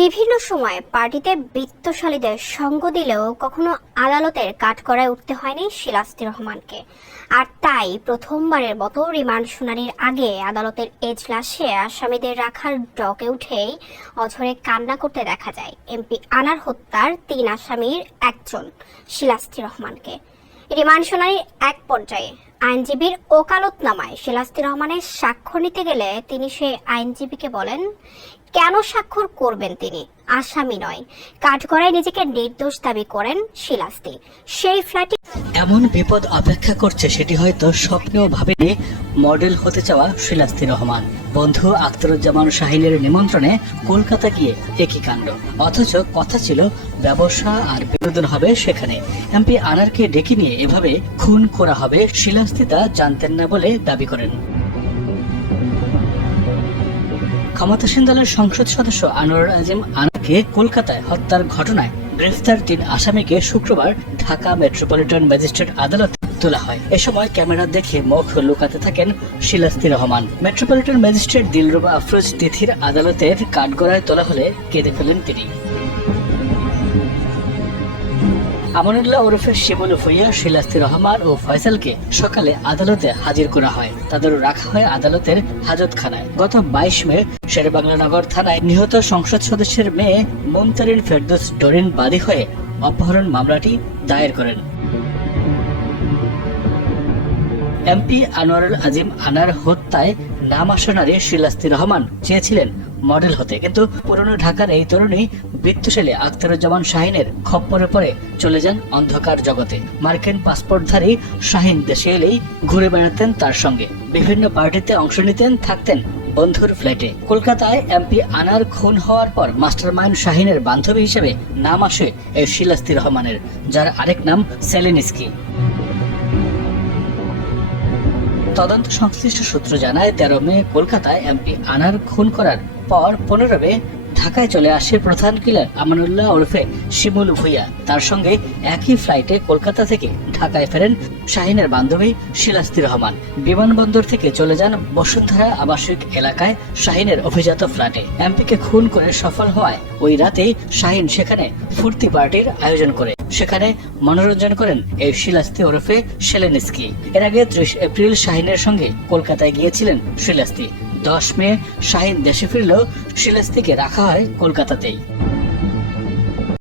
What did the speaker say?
বিভিন্ন সময় পার্টিতে বৃত্তশালীদের সঙ্গ দিলেও কখনো আদালতের কাঠগড়ায় উঠতে হয়নি শিলাস্তি রহমানকে। আর তাই প্রথমবারের মতো রিমান্ড শুনানির আগে আদালতের এজলাসে আসামিদের রাখার ডকে উঠেই অঝরে কান্না করতে দেখা যায়। এমপি আনার হত্যার তিন আসামির একজন শিলাস্তি রহমানকে। রিমান্ড শুনানির এক পর্যায়ে আইনজীবীর ওকালতনামায় শিলাস্তি রহমানের স্বাক্ষর নিতে গেলে তিনি সেই আইনজীবীকে বলেন, কেন স্বাক্ষর করবেন তিনি? আসামি নয়। কাঠগড়ায় নিজেকে নির্দোষ দাবি করেন শিলাস্তি। সেই ফ্ল্যাটে এমন বিপদ অপেক্ষা করছে সেটি হয়তো স্বপ্নেও ভাবেনি মডেল হতে চাওয়া শিলাস্তি রহমান। বন্ধু আখতারুজ্জামান শাহিনের নিমন্ত্রণে কলকাতা গিয়ে একই কাণ্ড। অথচ কথা ছিল, ব্যবসা আর বিনোদন হবে সেখানে। এমপি আনারকে ডেকে নিয়ে এভাবে খুন করা হবে শিলাস্তি তা জানতেন না বলে দাবি করেন। ক্ষমতাসীন দলের সংসদ সদস্য আনোয়ার আজিম আনাকে কলকাতায় হত্যার ঘটনায় গ্রেফতার তিন আসামিকে শুক্রবার ঢাকা মেট্রোপলিটন ম্যাজিস্ট্রেট আদালতে তোলা হয়। এ সময় ক্যামেরা দেখে মুখ লুকাতে থাকেন শিলাস্তি রহমান। মেট্রোপলিটন ম্যাজিস্ট্রেট দিলরুবা আফরোজ তিথির আদালতের কাঠগড়ায় তোলা হলে কেঁদে ফেলেন তিনি। আমানুল্লাহ ওরফে শিমুল ভুইয়া, শিলাস্তি রহমান ও ফয়সালকে সকালে আদালতে হাজির করা হয়। তাদের রাখা হয় আদালতের হাজতখানায়। গত বাইশ মে শেরেবাংলানগর থানায় নিহত সংসদ সদস্যের মেয়ে মমতারিন ফেরদৌস ডরিন বাদী হয়ে অপহরণ মামলাটি দায়ের করেন। এমপি আনোয়ারুল আজিম আনার হত্যায় নাম আসা নারী শিলাস্তি রহমান চেয়েছিলেন মডেল হতে। কিন্তু পুরনো ঢাকার এই তরুণী বৃত্তশালী আখতারুজ্জামান শাহিনের খপ্পরে পরে চলে যান অন্ধকার জগতে। মার্কিন পাসপোর্টধারী শাহিন দেশে এলেই ঘুরে বেড়াতেন তার সঙ্গে। বিভিন্ন পার্টিতে অংশ নিতেন, থাকতেন বন্ধুর ফ্ল্যাটে। কলকাতায় এমপি আনার খুন হওয়ার পর মাস্টারমাইন্ড শাহিনের বান্ধবী হিসেবে নাম আসে এই শিলাস্তি রহমানের, যার আরেক নাম সেলেনিস্কি। তদন্ত সংশ্লিষ্ট সূত্র জানায় তেরো মে কলকাতায় এমপি আনার খুন করার পর পনেরো মে ঢাকায় চলে আসে প্রধান কিলার আমানুল্লাহ ওরফে শিমুল ভুইয়া। তার সঙ্গে একই ফ্লাইটে কলকাতা থেকে ঢাকায় ফেরেন শাহিনের বান্ধবী শিলাস্তি রহমান। বিমানবন্দর থেকে চলে যান বসুন্ধরা আবাসিক এলাকায় শাহিনের অভিজাত ফ্ল্যাটে এমপিকে খুন করে সফল হওয়ায় ওই রাতেই শাহিন সেখানে ফুর্তি পার্টির আয়োজন করে। সেখানে মনোরঞ্জন করেন এই শিলাস্তি ওরফে সেলেনিস্কি। এর আগে ত্রিশ এপ্রিল শাহিনের সঙ্গে কলকাতায় গিয়েছিলেন শিলাস্তি। দশ মে শাহিন দেশে ফিরলেও থেকে রাখা হয় কলকাতাতেই।